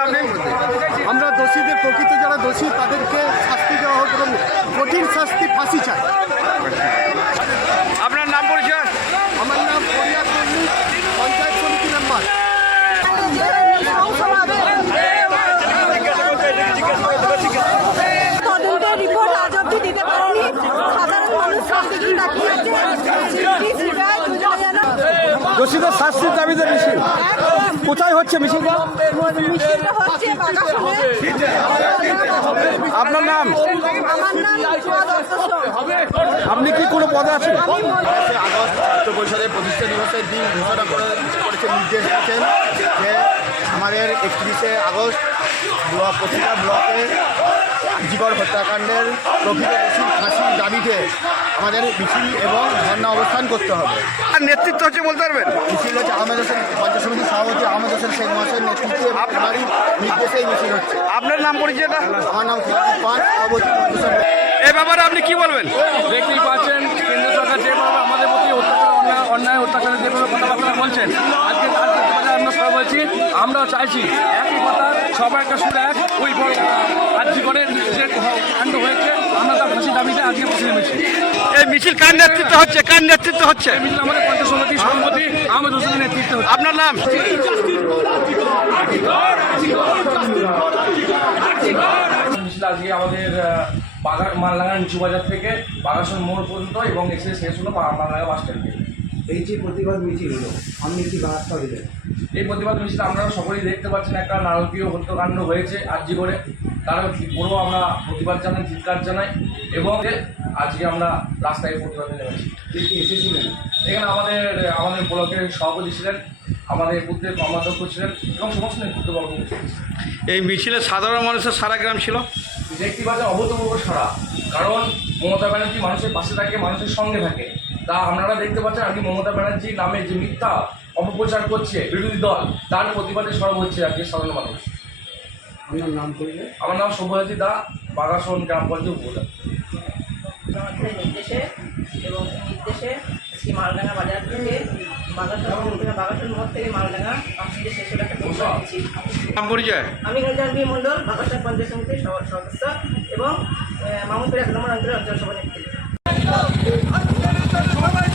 আমরা দোষীদের প্রকৃত যারা দোষী তাদেরকে শাস্তি দেওয়া হোক এবং কঠিন শাস্তি ফাঁসি চাই। আপনার নাম পরিচয়? আমার নাম পঞ্চায়েত সমিতি মেম্বার। তদন্তের রিপোর্ট আজ অব্দি দিতে পারেনি। সাধারণ মানুষ শান্তি আছে। সিটি সিবিআই দুজনে যেন দোষীদের শাস্তির দাবিতে মিছিল। কোথায় হচ্ছে মিছিলটা আপনার নাম। আপনি কি কোনো পদে আছেন? আগস্ট পরিষদের প্রতিষ্ঠা দিবসের দিন ঘোষণা করে করেছেন নির্দেশ দিয়েছেন যে আমাদের একত্রিশে আগস্ট ব্লক প্রতিটা ব্লকে জীবন হত্যাকাণ্ডের প্রকৃত ফাঁসির দাবিতে আমাদের মিছিল এবং ধর্ণা অবস্থান করতে হবে। আর নেতৃত্ব হচ্ছে বলতে পারবেন? মিছিল হচ্ছে আহমেদ হোসেন পঞ্চায়েত সমিতির সভাপতি আহমেদ হোসেন শেখ মহাশয়ের নেতৃত্বে এবং আমারই নির্দেশেই মিছিল হচ্ছে। আপনার নাম পরিচয়টা? আমার নাম পান সভাপতি এ ব্যাপারে আপনি কি বলবেন? দেখতেই পাচ্ছেন কেন্দ্র সরকার যেভাবে আমাদের প্রতি অত্যাচার অন্যায় অন্যায় অত্যাচারের যেভাবে কথাবার্তা বলছেন আজকে আমরা সবাই বলছি আমরাও চাইছি একই কথা সবাই একটা সুর এক ওই আর্জি করে যে কাণ্ড হয়েছে আমরা তার ফাঁসি দাবিতে আজকে বসে নেমেছি। এই মিছিল কার নেতৃত্ব হচ্ছে? কার নেতৃত্ব হচ্ছে? এই মিছিল আমাদের পঞ্চায়েত সমিতির সভাপতি আহমেদ হোসেনের নেতৃত্বে হচ্ছে। আপনার নাম? মিছিল আজকে আমাদের বাগান মালডাঙ্গা নিচু বাজার থেকে বাগাসন মোড় পর্যন্ত এবং এসে শেষ হলো মালডাঙ্গা বাস স্ট্যান্ডে। এই যে প্রতিবাদ মিছিল হলো আপনি কি বার্তা দিলেন এই প্রতিবাদ মিছিল আপনারা সকলেই দেখতে পাচ্ছেন একটা নারকীয় হত্যাকাণ্ড হয়েছে আর্জি করে। তার পুরো আমরা প্রতিবাদ জানাই ধিক্কার জানাই এবং আজকে আমরা রাস্তায় প্রতিবাদে নেমেছি এসেছিলেন? এখানে আমাদের আমাদের ব্লকের সভাপতি ছিলেন আমাদের বুদ্ধের কর্মাধ্যক্ষ ছিলেন এবং সমস্ত নেতৃত্ববর্গ এই মিছিলে সাধারণ মানুষের সারা গ্রাম ছিল। দেখতে পাচ্ছেন অভূতপূর্ব সারা কারণ মমতা ব্যানার্জি মানুষের পাশে থাকে মানুষের সঙ্গে থাকে। তা আপনারা দেখতে পাচ্ছেন আজকে মমতা ব্যানার্জির নামে যে মিথ্যা অপপ্রচার করছে বিরোধী দল তার প্রতিবাদে সরব হচ্ছে আজকে সাধারণ মানুষ। আপনার নাম করলে আমার নাম সব্যসাচী দা বাগাসন গ্রাম পঞ্চায়েত উপজেলা। নির্দেশে এবং নির্দেশে আজকে মালডাঙ্গা বাজার থেকে বাগাসন মোড় থেকে মালডাঙ্গা শেষ একটা আমি রোজান বি মণ্ডল বাগাসন পঞ্চায়েত সমিতির সদস্য এবং মামুনপুর এক নম্বর অঞ্চলের অঞ্চল সভানেত্রী। সবাই